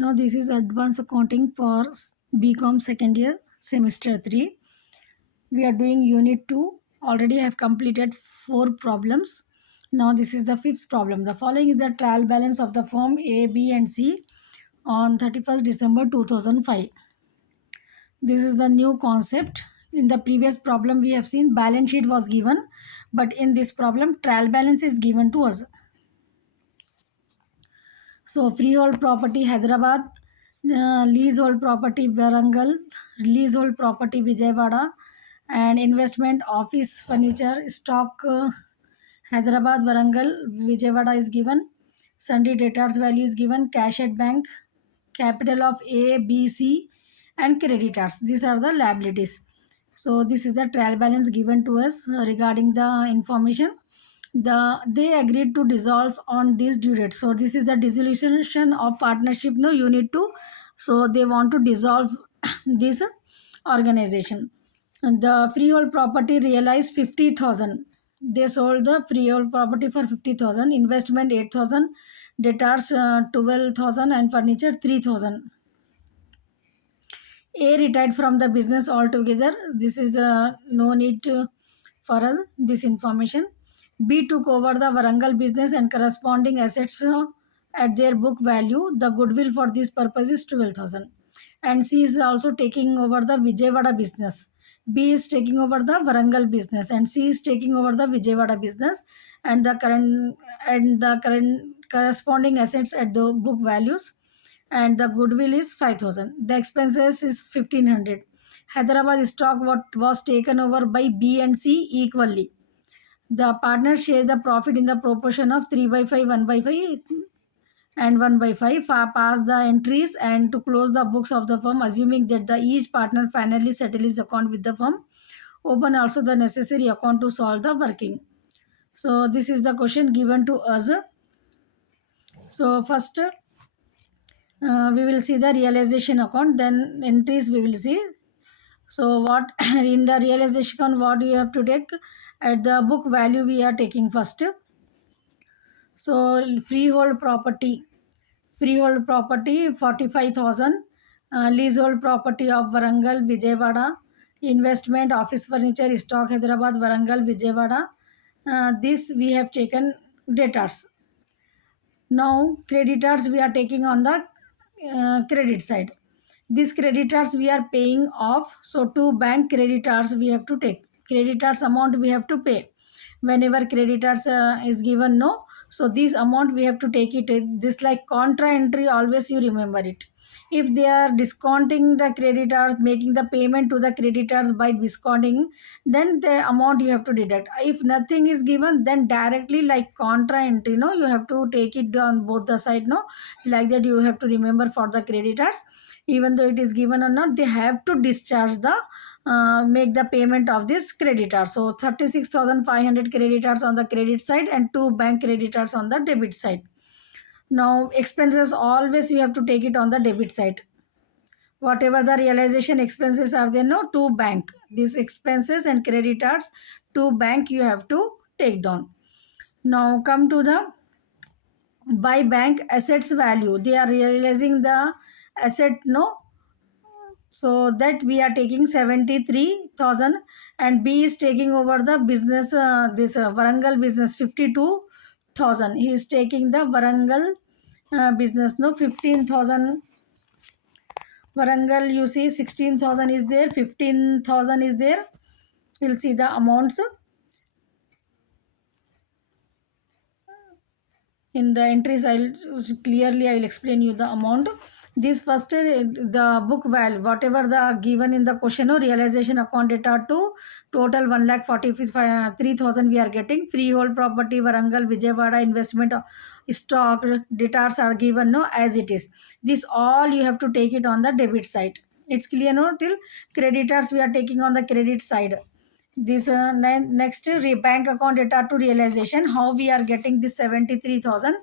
Now this is advanced accounting for Bcom second year semester 3. We are doing unit 2. Already I have completed 4 problems. Now this is the fifth problem. The following is the trial balance of the firm A, B and C on 31st December 2005. This is the new concept. In the previous problem we have seen balance sheet was given, but in this problem trial balance is given to us. So freehold property Hyderabad, leasehold property Varangal, leasehold property Vijayawada, and investment office furniture stock Hyderabad, Varangal, Vijayawada is given. Sundry debtors value is given. Cash at bank, capital of A, B, C, and creditors. These are the liabilities. So this is the trial balance given to us regarding the information. They agreed to dissolve on this due date. So this is the dissolution of partnership, no unit 2. So they want to dissolve this organization. And the freehold property realized 50,000. They sold the freehold property for 50,000. Investment 8,000. Debtors 12,000 and furniture 3,000. A retired from the business altogether. This is no need for us this information. B took over the Varangal business and corresponding assets at their book value. The goodwill for this purpose is 12,000. And C is also taking over the Vijayawada business. B is taking over the Varangal business and C is taking over the Vijayawada business, and the current corresponding assets at the book values, and the goodwill is 5,000. The expenses is 1,500. Hyderabad stock what was taken over by B and C equally. The partners share the profit in the proportion of 3 by 5, 1 by 5 and 1 by 5. Pass the entries and to close the books of the firm, assuming that the each partner finally settles his account with the firm. Open also the necessary account to solve the working. So this is the question given to us. So first we will see the realization account, then entries we will see. So what in the realization account, what you have to take at the book value we are taking first. So freehold property 45,000. Leasehold property of Varangal Vijayawada. Investment office furniture stock Hyderabad Varangal Vijayawada. This we have taken debtors. Now creditors we are taking on the credit side. These creditors we are paying off. So two bank creditors we have to take. Creditors amount we have to pay. Whenever creditors is given, no. So this amount we have to take it. This like contra entry, always you remember it. If they are discounting the creditors, making the payment to the creditors by discounting, then the amount you have to deduct. If nothing is given, then directly like contra entry, no, you have to take it on both the side, no, like that you have to remember for the creditors. Even though it is given or not, they have to discharge the make the payment of this creditor. So 36,500 creditors on the credit side and two bank creditors on the debit side. Now expenses always you have to take it on the debit side. Whatever the realization expenses are there, no, to bank. These expenses and creditors to bank you have to take down. Now come to the by bank assets value. They are realizing the asset, no. So that we are taking 73,000, and B is taking over the business, this Varangal business 52,000. He is taking the Varangal business, no, 15,000. Varangal you see 16,000 is there, 15,000 is there. We'll see the amounts. In the entries I will explain you the amount. This first the book value, whatever the given in the question, or realization account data to total 1,43,000 we are getting. Freehold property Varangal Vijayawada investment stock debtors are given, no, as it is. This all you have to take it on the debit side. It's clear, no? Till creditors we are taking on the credit side. This next bank account data to realization, how we are getting this 73,000.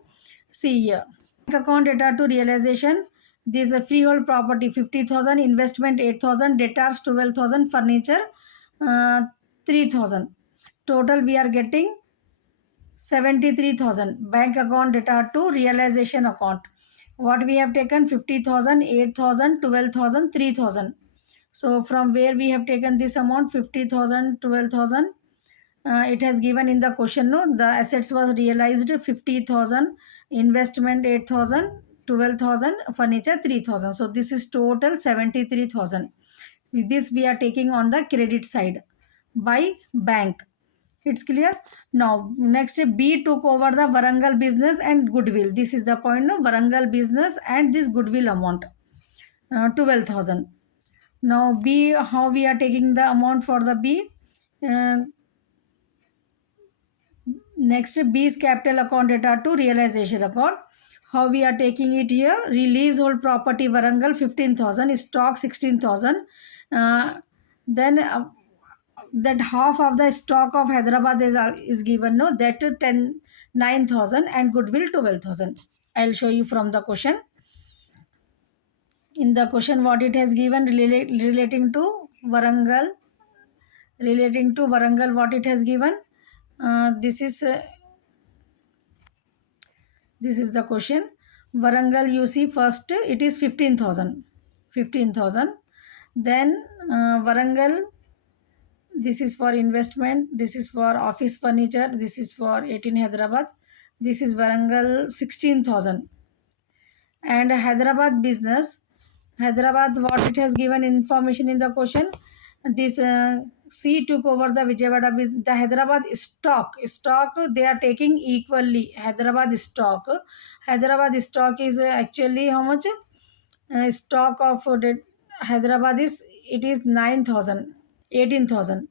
See here, bank account data to realization. This freehold property 50,000, investment 8,000, debtors 12,000, furniture 3,000. Total we are getting 73,000. Bank account data to realization account. What we have taken? 50,000, 8,000, 12,000, 3,000. So from where we have taken this amount? 50,000, 12,000. It has given in the question, no, the assets was realized 50,000, investment 8,000, 12,000, furniture 3,000. So this is total 73,000. This we are taking on the credit side by bank. It's clear. Now next, B took over the Varangal business and goodwill. This is the point, no, Varangal business and this goodwill amount, 12,000. Now B, how we are taking the amount for the B? Uh, Next, B's capital account data to realization account. How we are taking it here? Leasehold property Varangal 15,000, stock 16,000. Then that half of the stock of Hyderabad is given, no, that 9,000 and goodwill 12,000. I'll show you from the question. In the question, what it has given relating to Varangal, what it has given. This is the question. Varangal, you see, first it is 15,000. 15,000. Then Varangal, this is for investment, this is for office furniture, this is for 18 Hyderabad. This is Varangal 16,000. And Hyderabad business, Hyderabad, what it has given information in the question. This C took over the Vijayawada business. The Hyderabad stock they are taking equally. Hyderabad stock is actually how much? Stock of Hyderabad is, it is 9,000, 18,000.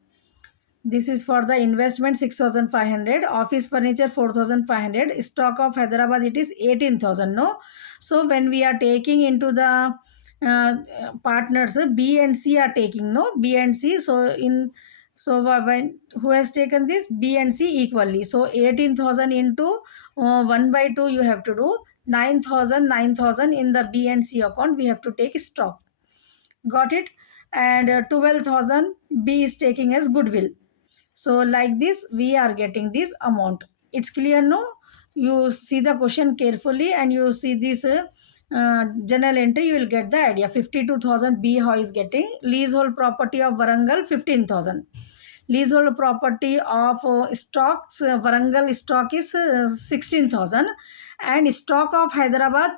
This is for the investment 6,500, office furniture 4,500, stock of Hyderabad it is 18,000, no. So when we are taking into the partners, B and C are taking, no, B and C. When who has taken this? B and C equally. So 18,000 into 1 by 2 you have to do. 9,000 in the B and C account we have to take stock. Got it? And 12,000 B is taking as goodwill. So like this we are getting this amount. It's clear, no? You see the question carefully and you see this general entry, you will get the idea. 52,000 B how is getting. Leasehold property of Varangal 15,000. Leasehold property of stocks, Varangal stock is 16,000, and stock of Hyderabad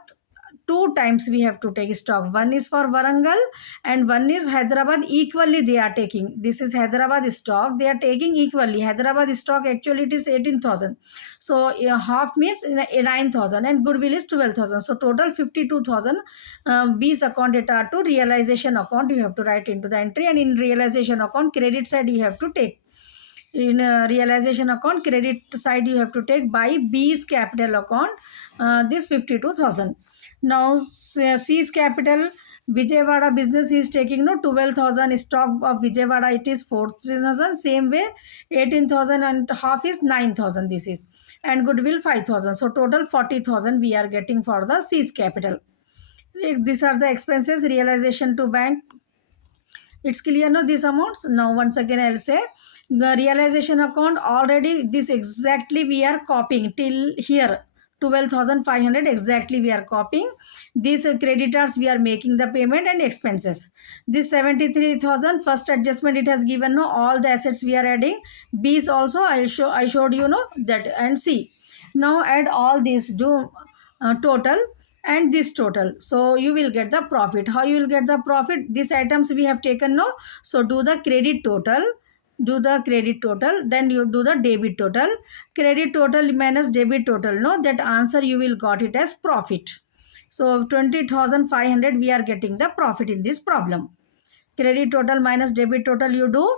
two times we have to take stock. One is for Varangal and one is Hyderabad. Equally they are taking. This is Hyderabad stock. They are taking equally. Hyderabad stock actually it is 18,000. So half means 9,000 and goodwill is 12,000. So total 52,000. B's account data to realization account you have to write into the entry, and in realization account credit side you have to take. In realization account credit side you have to take by B's capital account this 52,000. Now C's capital, Vijayawada business is taking, no, 12,000, stock of Vijayawada it is 4,000. Same way 18,000 and half is 9,000 this is, and goodwill 5,000. So total 40,000 we are getting for the C's capital. These are the expenses realization to bank. It's clear, no, these amounts. Now once again I'll say the realization account already this exactly we are copying till here. 12,500 exactly we are copying. These creditors we are making the payment and expenses. This 73,000 first adjustment it has given, no, all the assets we are adding. B's also I showed you, no, that, and C. Now add all these, do total and this total, so you will get the profit. How you will get the profit? These items we have taken, no, so do the credit total, then you do the debit total. Credit total minus debit total, no, that answer you will got it as profit. So 20,500 we are getting the profit in this problem. Credit total minus debit total you do,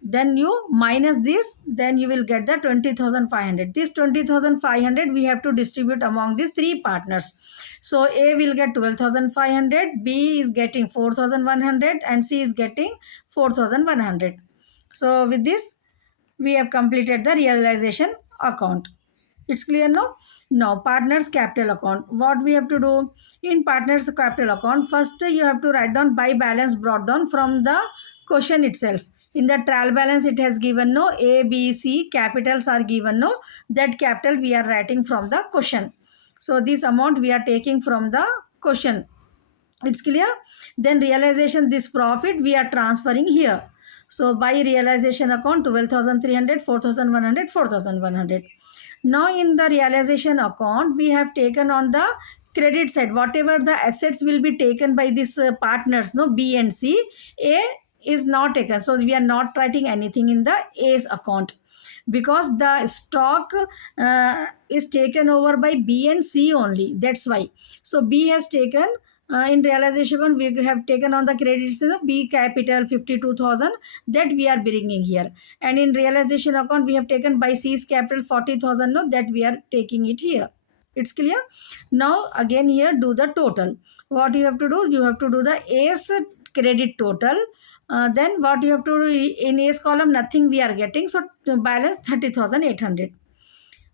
then you minus this, then you will get the 20,500. This 20,500 we have to distribute among these three partners. So A will get 12,500, B is getting 4,100, and C is getting 4,100. So with this we have completed the realization account. It's clear, no? Now partners capital account, what we have to do? In partners capital account, first you have to write down by balance brought down from the question itself. In the trial balance it has given, no, A, B, C capitals are given, no, that capital we are writing from the question. So this amount we are taking from the question. It's clear? Then realization, this profit we are transferring here. So by realization account, 12,300, 4,100, 4,100. Now in the realization account, we have taken on the credit side whatever the assets will be taken by these partners, no, B and C. A is not taken, so we are not writing anything in the A's account, because the stock is taken over by B and C only. That's why. So B has taken, in realization account we have taken on the credits, B capital 52,000, that we are bringing here. And in realization account we have taken by C's capital 40,000, no, that we are taking it here. It's clear? Now again here do the total. What you have to do? You have to do the A's credit total. Then what you have to do in A's column, nothing we are getting, so to balance 30,800.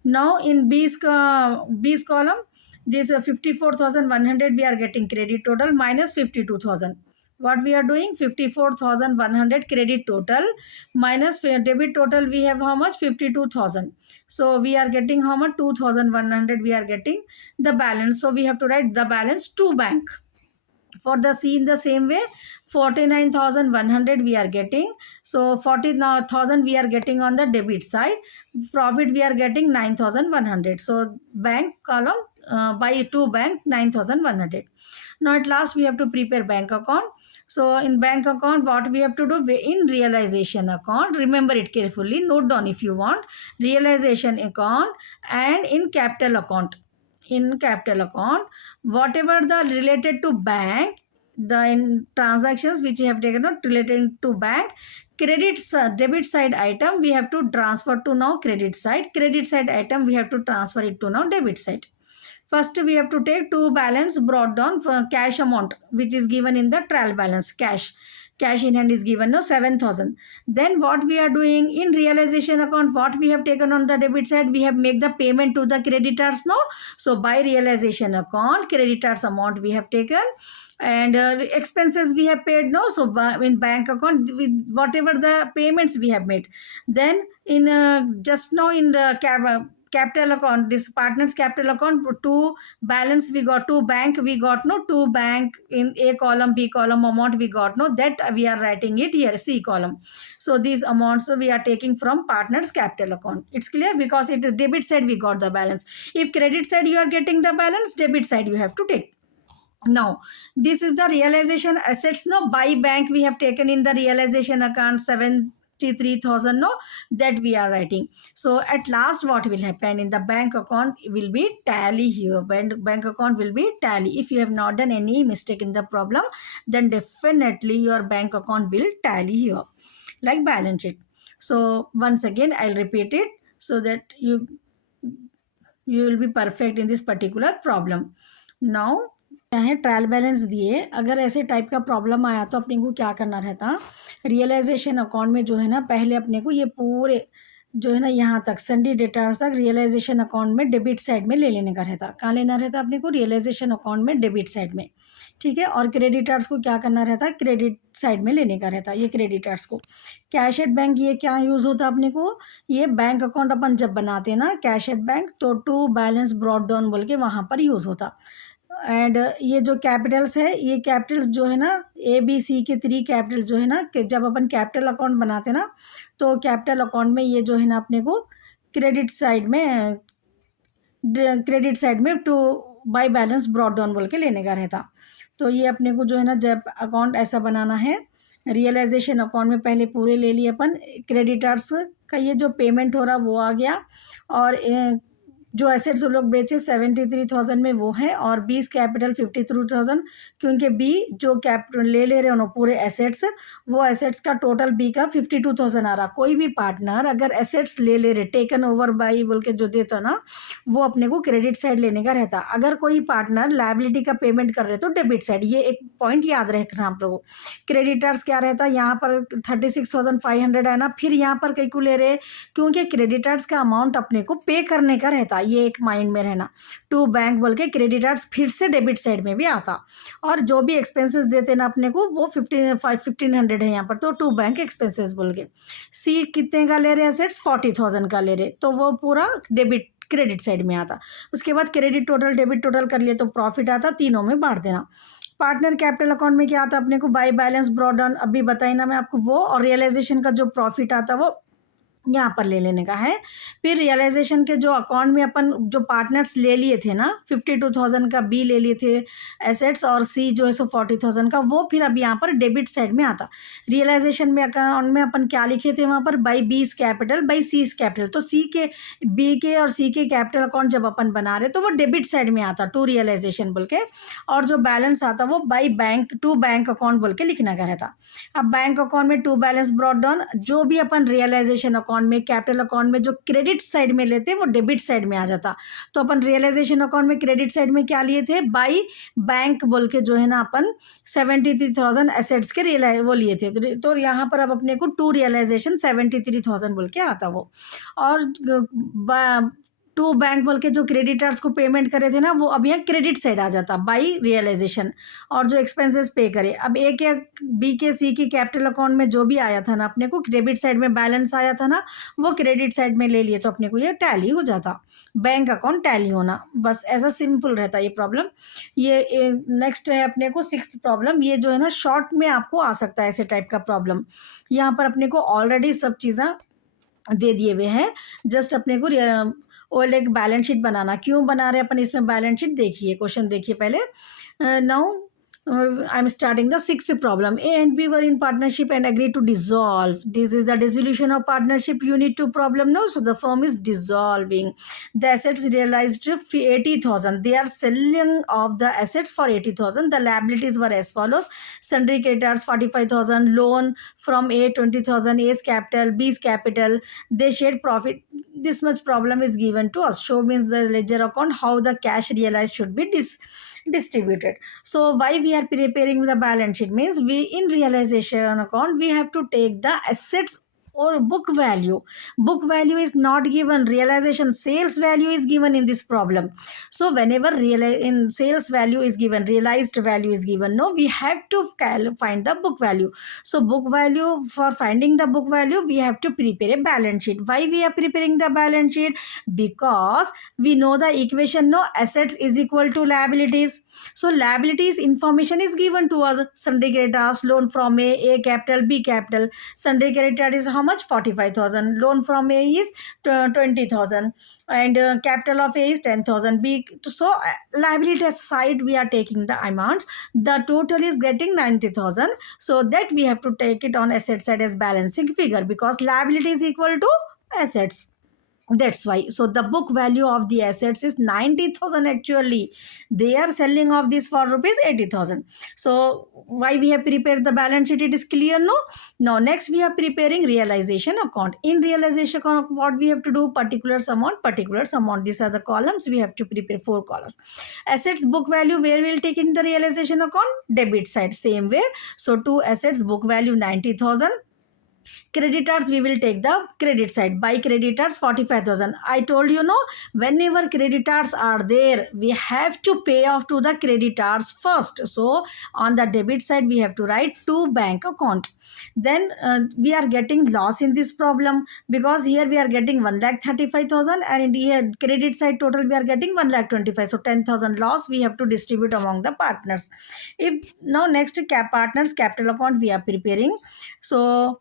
Now in B's column, this 54,100 we are getting credit total minus 52,000. What we are doing? 54,100 credit total minus debit total, we have how much? 52,000. So we are getting how much? 2,100 we are getting the balance. So we have to write the balance to bank. For the C in the same way, 49,100 we are getting. So 40,000 we are getting on the debit side. Profit we are getting 9,100. So bank column, by to bank 9,100. Now at last we have to prepare bank account. So in bank account, what we have to do? In realization account, remember it carefully, note down if you want. Realization account and in capital account. In capital account, whatever the related to bank, the in transactions which you have taken out relating to bank, credits debit side item we have to transfer to now credit side. Credit side item we have to transfer it to now debit side. First we have to take to balance brought down for cash amount which is given in the trial balance. Cash in hand is given now 7,000. Then what we are doing in realization account, what we have taken on the debit side, we have make the payment to the creditors now. So by realization account, creditors amount we have taken, and expenses we have paid now. So in bank account, with whatever the payments we have made. Then in just now in the capital account, this partners capital account, to balance we got, to bank we got, no, to bank in A column, B column amount we got, no, that we are writing it here C column. So these amounts we are taking from partners capital account. It's clear? Because it is debit side we got the balance. If credit side you are getting the balance, debit side you have to take. Now this is the realization assets, no, by bank we have taken in the realization account 73,000, no, that we are writing. So at last what will happen in the bank account will be tally here. Bank account will be tally. If you have not done any mistake in the problem, then definitely your bank account will tally here like balance sheet. So once again I'll repeat it so that you will be perfect in this particular problem. Now क्या है, trial balance दिए, अगर ऐसे type का problem आया तो अपने को क्या करना रहता? रियलाइजेशन अकाउंट में जो है ना, पहले अपने को ये पूरे जो है ना यहाँ तक सन्डी डेटार्स तक रियलाइजेशन अकाउंट में डेबिट साइड में ले लेने का रहता. कहाँ लेना रहता अपने को? रियलाइजेशन अकाउंट में डेबिट साइड में. ठीक है. और क्रेडिटर्स को क्या करना रहता है? क्रेडिट साइड में लेने का रहता. ये क्रेडिटर्स को कैश एट बैंक, ये क्या यूज़ होता अपने को? ये बैंक अकाउंट अपन जब बनाते हैं ना कैश एट बैंक, तो टू बैलेंस ब्रॉट डाउन बोल के वहाँ पर यूज़ होता. एंड ये जो कैपिटल्स है, ये कैपिटल्स जो है ना ABC के 3 कैपिटल्स जो है ना, कि जब अपन कैपिटल अकाउंट बनाते ना, तो कैपिटल अकाउंट में ये जो है ना अपने को क्रेडिट साइड में to by balance brought down बोल के लेने का रहता. तो ये अपने को जो है ना जब अकाउंट ऐसा बनाना है, रियलाइजेशन अकाउंट में पहले पूरे ले लिए अपन, क्रेडिटर्स का ये जो पेमेंट हो रहा वो आ गया, और जो एसेट्स वो लोग बेचे 73,000 में वो है, और बीस कैपिटल 53,000, क्योंकि बी जो कैपिटल ले रहे हैं पूरे एसेट्स, वो एसेट्स का टोटल बी का 52,000 आ रहा. कोई भी पार्टनर अगर एसेट्स ले रहे टेकन ओवर बाई बोल के जो देता ना, वो अपने को क्रेडिट साइड लेने का रहता. अगर कोई पार्टनर लायबिलिटी का पेमेंट कर रहे तो डेबिट साइड. ये एक पॉइंट याद रखना आप लोगों. क्रेडिटर्स क्या रहता, यहाँ पर 36,500 है ना, फिर यहाँ पर कई को ले रहे क्योंकि क्रेडिटर्स का अमाउंट अपने को पे करने का रहता. ये एक माइंड में रहना. टू बैंक बोल के क्रेडिटर्स फिर से डेबिट साइड में भी आता, और जो भी एक्सपेंसेस देते ना अपने को वो 1500 है यहाँ पर, तो टू बैंक एक्सपेंसेस बोल के. सी कितने का ले रहे एसेट्स? 40,000 का ले रहे, तो वो पूरा डेबिट क्रेडिट साइड में आता। उसके बाद क्रेडिट टोटल डेबिट टोटल कर लिए तो प्रॉफिट आता, तीनों में बांट देना। पार्टनर कैपिटल अकाउंट में क्या आता अपने को, बाई बैलेंस ब्रॉट डाउन, अभी बताई ना मैं आपको वो, और रियलाइजेशन का जो प्रॉफिट आता वो यहाँ पर ले लेने का है। फिर रियलाइजेशन के जो अकाउंट में अपन जो पार्टनर्स ले लिए थे ना, 52,000 का बी ले लिए थे एसेट्स, और सी जो है सो 40,000 का, वो फिर अब यहाँ पर डेबिट साइड में आता। रियलाइजेशन में अकाउंट में अपन क्या लिखे थे वहाँ पर, बाई बीस कैपिटल बाई सीज कैपिटल, तो सी के बी के और सी के कैपिटल अकाउंट जब अपन बना रहे तो वो डेबिट साइड में आता टू रियलाइजेशन बोल के, और जो बैलेंस आता वो by bank to bank account बोल के लिखना का रहता। अब बैंक अकाउंट में टू बैलेंस ब्रॉट डाउन, जो भी अपन रियलाइजेशन अकाउंट में कैपिटल अकाउंट में जो क्रेडिट साइड में लेते वो डेबिट साइड में आ जाता। तो अपन रियलाइजेशन अकाउंट में क्रेडिट साइड में क्या लिए थे, बाई बैंक बोल के जो है ना अपन 73,000 एसेट्स के रियलाइज वो लिए थे, तो यहाँ पर अब अपने को टू रियलाइजेशन 73,000 बोल के आता वो। और टू बैंक बोल के जो क्रेडिटर्स को पेमेंट करे थे ना वो अब यहाँ क्रेडिट साइड आ जाता बाई रियलाइजेशन, और जो एक्सपेंसेस पे करे। अब ए के बी के सी की कैपिटल अकाउंट में जो भी आया था ना अपने को डेबिट साइड में बैलेंस आया था ना, वो क्रेडिट साइड में ले लिए तो अपने को ये टैली हो जाता, बैंक अकाउंट टैली होना, बस ऐसा सिंपल रहता ये प्रॉब्लम। ये नेक्स्ट है अपने को सिक्स्थ प्रॉब्लम, ये जो है ना शॉर्ट में आपको आ सकता है ऐसे टाइप का प्रॉब्लम। यहाँ पर अपने को ऑलरेडी सब चीज़ें दे दिए हुए हैं, जस्ट अपने को और एक बैलेंस शीट बनाना। क्यों बना रहे अपन इसमें बैलेंस शीट, देखिए क्वेश्चन देखिए पहले। Now I am starting the sixth problem. A and B were in partnership and agreed to dissolve. This is the dissolution of partnership unit 2 problem now. So the firm is dissolving. The assets realized 80,000. They are selling off the assets for 80,000. The liabilities were as follows. Sundry creditors 45,000. Loan from A 20,000. A's capital, B's capital. They shared profit. This much problem is given to us. Show means the ledger account how the cash realized should be distributed. So why we are preparing the balance sheet means, we in realization account we have to take the assets or book value. Book value is not given, realization sales value is given in this problem. So whenever in sales value is given, realized value is given, no, we have to find the book value. So book value, for finding the book value we have to prepare a balance sheet. Why we are preparing the balance sheet? Because we know the equation, no, assets is equal to liabilities. So liabilities information is given to us. Sundry creditors, loan from A capital, B capital. Sundry creditor is how much? 45,000. Loan from A is 20,000, and capital of A is 10,000. B, so liability side we are taking the amounts. The total is getting 90,000. So that we have to take it on asset side as balancing figure, because liability is equal to assets. That's why. So the book value of the assets is 90,000 actually. They are selling off this for rupees 80,000. So why we have prepared the balance sheet? It is clear, no? Now next we are preparing realization account. In realization account, what we have to do? Particulars amount, particulars amount. These are the columns. We have to prepare 4 columns. Assets book value, where we will take in the realization account? Debit side, same way. So to assets book value 90,000. Creditors, we will take the credit side. By creditors 45,000. I told you, no, whenever creditors are there we have to pay off to the creditors first. So on the debit side we have to write to bank account. Then we are getting loss in this problem, because here we are getting 1,35,000 and here credit side total we are getting 1,25,000. So 10,000 loss we have to distribute among the partners. If now next partners capital account we are preparing. So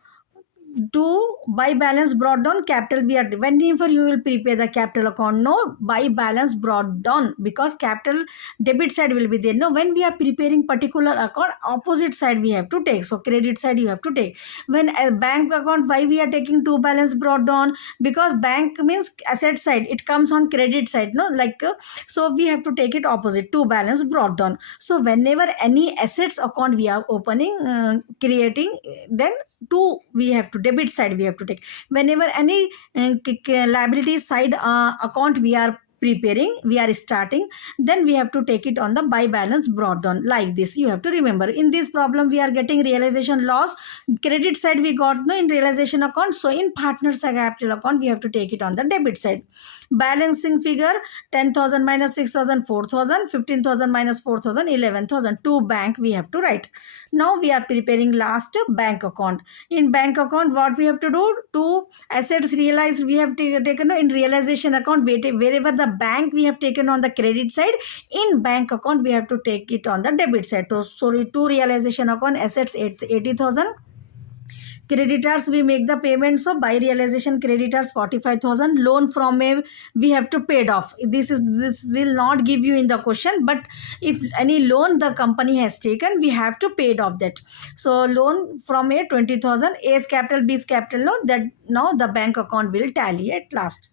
to by balance brought down capital, we are whenever you will prepare the capital account, no, by balance brought down, because capital debit side will be there. No, when we are preparing particular account, opposite side we have to take. So credit side you have to take. When a bank account, why we are taking to balance brought down? Because bank means asset side, it comes on credit side, no, like so we have to take it opposite, to balance brought down. So whenever any assets account we are opening, creating, then two we have to debit side we have to take. Whenever any liability side account we are preparing, we are starting, then we have to take it on the by balance brought down like this. You have to remember, in this problem we are getting realization loss, credit side we got no in realization account, so in partners capital account we have to take it on the debit side. Balancing figure 10,000 minus 6,000 4,000, 15,000 minus 4,000 11,000, to bank we have to write. Now we are preparing last bank account. In bank account what we have to do, to assets realized we have taken in realization account, wherever the bank we have taken on the credit side, in bank account we have to take it on the debit side. So sorry, to realization account assets 80,000, creditors we make the payments of by realization creditors 45,000, loan from a we have to paid off. This will not give you in the question, but if any loan the company has taken we have to paid off that. So loan from a 20,000, A's capital B's capital, no, that now the bank account will tally at last.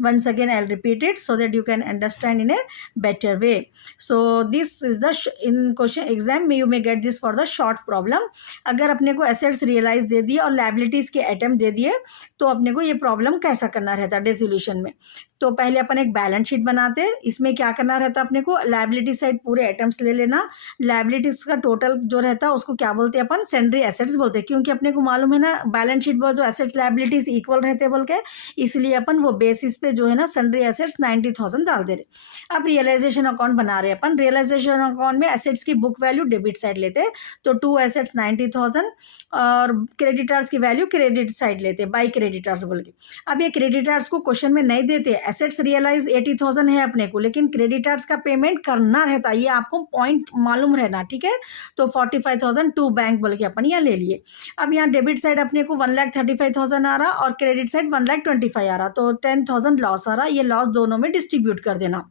Once again I'll repeat it so that you can understand in a better way. So this is the in question exam you may get this for the short problem. अगर अपने को assets realise दे दिए और liabilities के item दे दिए तो अपने को ये प्रॉब्लम कैसा करना रहता है डिसोल्यूशन में। तो पहले अपन एक बैलेंस शीट बनाते हैं, इसमें क्या करना रहता है अपने को, लाइबिलिटी साइड पूरे आइटम्स ले लेना, लाइबिलिटीज का टोटल जो रहता है उसको क्या बोलते हैं अपन, सेंड्री एसेट्स बोलते हैं, क्योंकि अपने को मालूम है ना बैलेंस शीट में जो एसेट्स लाइबिलिटीज इक्वल रहते हैं बोल के, इसलिए अपन वो बेसिस पे जो है ना सेंड्री एसेट्स 90,000 डाल दे रहे। अब रियलाइजेशन अकाउंट बना रहे हैं अपन, रियलाइजेशन अकाउंट में एसेट्स की बुक वैल्यू डेबिट साइड लेते हैं, तो 2 एसेट्स 90,000 और क्रेडिटर्स की वैल्यू क्रेडिट साइड लेते हैं बाई क्रेडिटर्स बोल के। अब ये क्रेडिटर्स को क्वेश्चन में नहीं देते, एसेट्स रियलाइज 80,000 है अपने को, लेकिन क्रेडिटर्स का पेमेंट करना रहता है, ये आपको पॉइंट मालूम रहना, ठीक है। तो 45,000 टू बैंक बोल के अपन यहाँ ले लिए। अब यहाँ डेबिट साइड अपने को 1,35,000 आ रहा और क्रेडिट साइड 1,25,000 आ रहा, तो 10,000 लॉस आ रहा, ये लॉस दोनों में डिस्ट्रीब्यूट कर देना।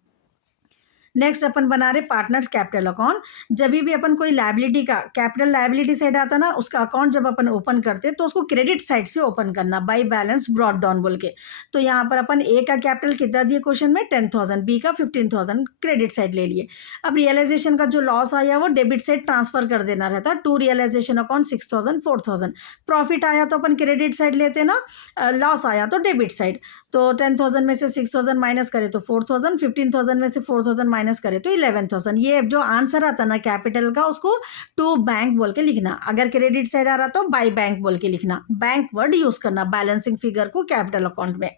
नेक्स्ट अपन बना रहे पार्टनर्स कैपिटल अकाउंट। जब भी अपन कोई लाइबिलिटी का कैपिटल लाइबिलिटी साइड आता ना, उसका अकाउंट जब अपन ओपन करते तो उसको क्रेडिट साइड से ओपन करना बाय बैलेंस ब्रॉट डाउन बोल के। तो यहाँ पर अपन ए का कैपिटल कितना दिए क्वेश्चन में 10,000, बी का 15,000 क्रेडिट साइड ले लिए। अब रियलाइजेशन का जो लॉस आया वो डेबिट साइड ट्रांसफर कर देना रहता, टू रियलाइजेशन अकाउंट 6,000 4,000। प्रॉफिट आया तो अपन क्रेडिट साइड लेते ना, लॉस आया तो डेबिट साइड। तो 10,000 में से 6,000 माइनस करे तो 4,000, 15,000 में से 4,000 माइनस करे तो 11,000। ये जो आंसर आता ना कैपिटल का उसको टू बैंक बोल के लिखना, अगर क्रेडिट साइड आ रहा तो बाय बैंक बोल के लिखना, बैंक वर्ड यूज करना बैलेंसिंग फिगर को कैपिटल अकाउंट में।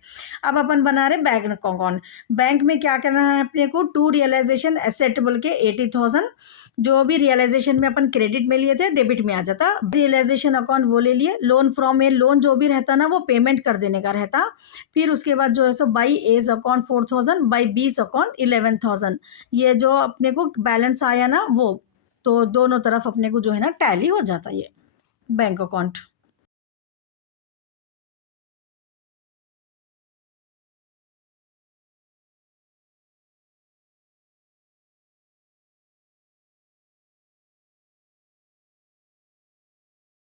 अब अपन बना रहे बैंक अकाउंट। बैंक में क्या करना है अपने को, टू रियलाइजेशन एसेट बोल के 80,000, जो भी रियलाइजेशन में अपन क्रेडिट में लिए थे डेबिट में आ जाता। रियलाइजेशन अकाउंट वो ले लिए, लोन फ्रॉम ए लोन जो भी रहता ना वो पेमेंट कर देने का रहता। फिर उसके बाद जो है so by as account 4,000, by बीस अकाउंट 11,000, ये जो अपने को बैलेंस आया ना वो, तो दोनों तरफ अपने को जो है ना टैली हो जाता ये बैंक अकाउंट।